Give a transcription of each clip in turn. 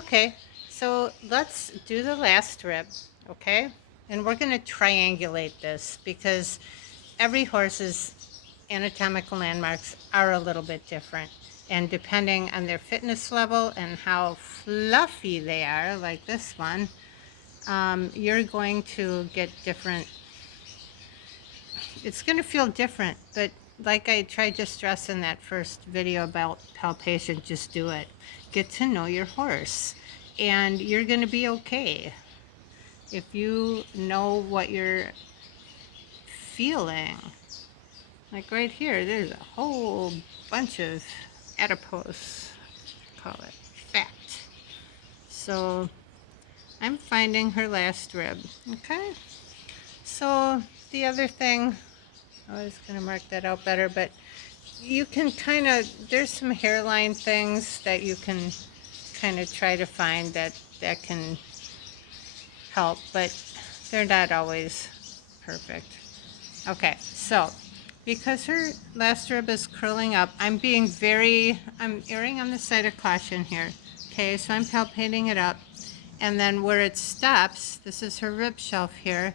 Okay, so let's do the last rib, okay? And we're going to triangulate this because every horse's anatomical landmarks are a little bit different. And depending on their fitness level and how fluffy they are, like this one, you're going to get different. It's going to feel different, but like I tried to stress in that first video about palpation, just do it. Get to know your horse, and you're going to be okay. If you know what you're feeling, like right here, there's a whole bunch of adipose, call it fat. So I'm finding her last rib, okay? So the other thing, I was going to mark that out better, but you can kind of, there's some hairline things that you can kind of try to find that can help, but they're not always perfect. Okay, so because her last rib is curling up, I'm erring on the side of caution here. Okay, so I'm palpating it up, and then where it stops, this is her rib shelf here,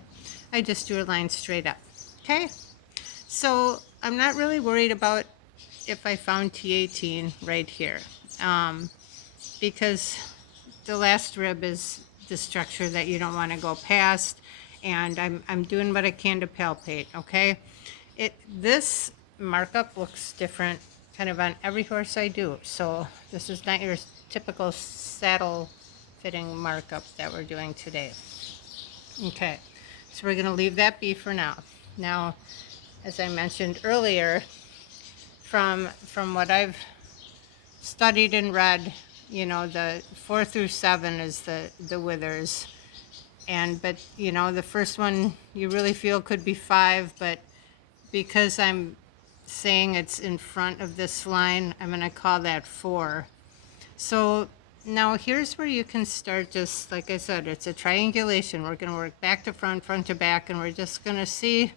I just do a line straight up. Okay, so I'm not really worried about if I found T18 right here, because the last rib is the structure that you don't want to go past, and I'm doing what I can to palpate, okay? This markup looks different kind of on every horse I do, so this is not your typical saddle fitting markup that we're doing today. Okay, so we're going to leave that be for now. Now, as I mentioned earlier, from what I've studied and read, you know, the 4 through 7 is the withers, but you know, the first one you really feel could be 5, but because I'm saying it's in front of this line, I'm going to call that 4. So now here's where you can start, just like I said, it's a triangulation. We're going to work back to front, front to back, and we're just going to see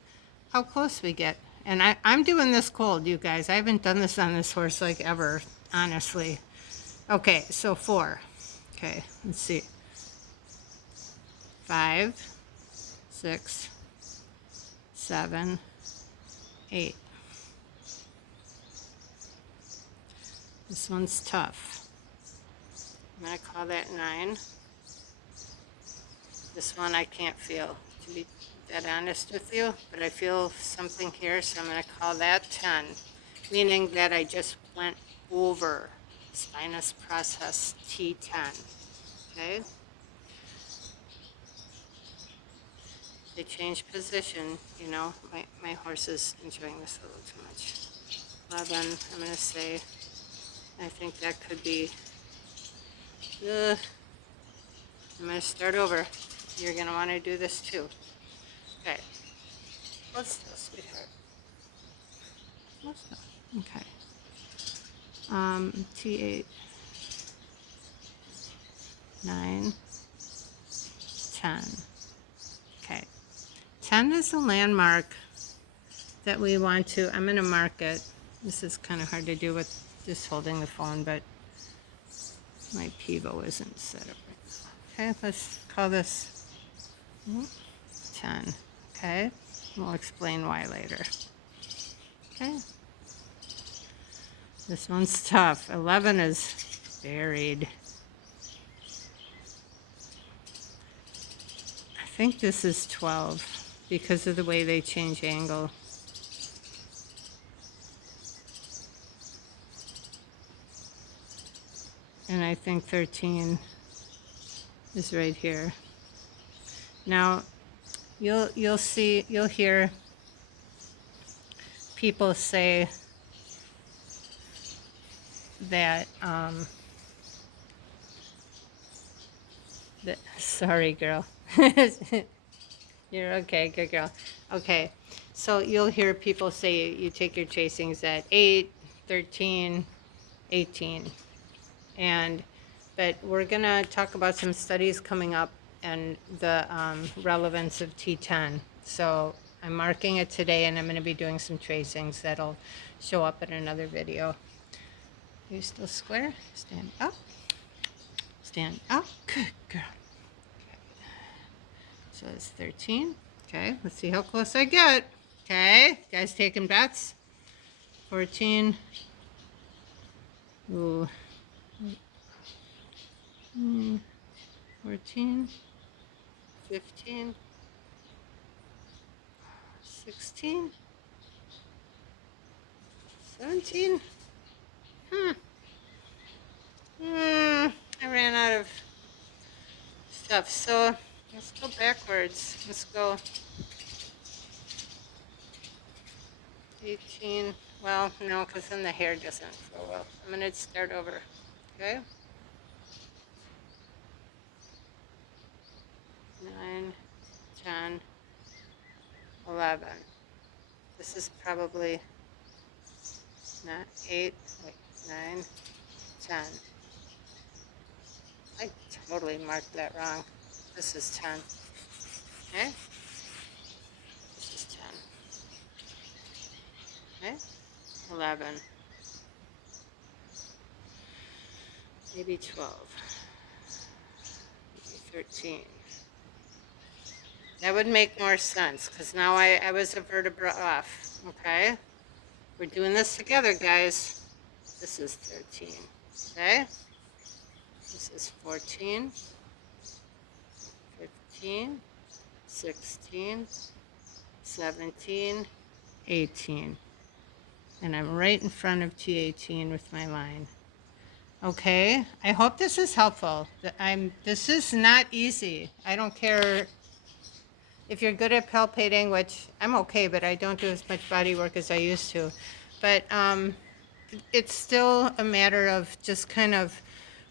how close we get. And I'm doing this cold, you guys. I haven't done this on this horse like ever, honestly. Okay, so 4. Okay, let's see. 5, 6, 7, 8. This one's tough. I'm going to call that 9. This one I can't feel, to be that honest with you, but I feel something here, so I'm going to call that 10, meaning that I just went over spinous process T10. Okay? They change position, you know, my horse is enjoying this a little too much. 11, I'm going to say, I think that could be, I'm going to start over. You're going to want to do this too. Okay. Let's go, sweetheart. Let's go. Okay. T8, 9, 10. Okay. 10 is a landmark that we want to, I'm going to mark it. This is kind of hard to do with just holding the phone, but my pivot isn't set up right now. Okay, let's call this 10. Okay, we'll explain why later. Okay, this one's tough. 11 is buried. I think this is 12 because of the way they change angle. And I think 13 is right here. Now, you'll hear people say that, sorry, girl. You're okay, good girl. Okay, so you'll hear people say you take your chasings at 8, 13, 18. But we're going to talk about some studies coming up and the relevance of T10. So I'm marking it today, and I'm going to be doing some tracings that'll show up in another video. Are you still square? Stand up. Stand up. Good girl. Okay. So it's 13. Okay, let's see how close I get. Okay, guys taking bets. 14. Ooh. 14. 15. 16. 17. I ran out of stuff, so let's go backwards. Let's go 18. Well, no, because then the hair doesn't flow well. I'm going to start over. Okay? 9, 10, 11. This is probably not 8, wait, 9, 10. I totally marked that wrong. This is 10. Okay? This is 10. Okay? 11. Maybe 12. Maybe 13. That would make more sense, because now I was a vertebra off. Okay? We're doing this together, guys. This is 13. Okay? This is 14, 15, 16, 17, 18. And I'm right in front of T18 with my line. Okay, I hope this is helpful. This is not easy. I don't care if you're good at palpating, which I'm okay, but I don't do as much body work as I used to. But it's still a matter of just kind of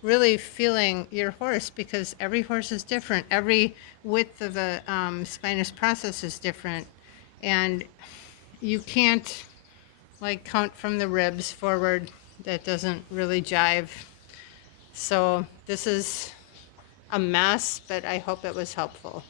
really feeling your horse, because every horse is different. Every width of a spinous process is different. And you can't like count from the ribs forward. That doesn't really jive. So this is a mess, but I hope it was helpful.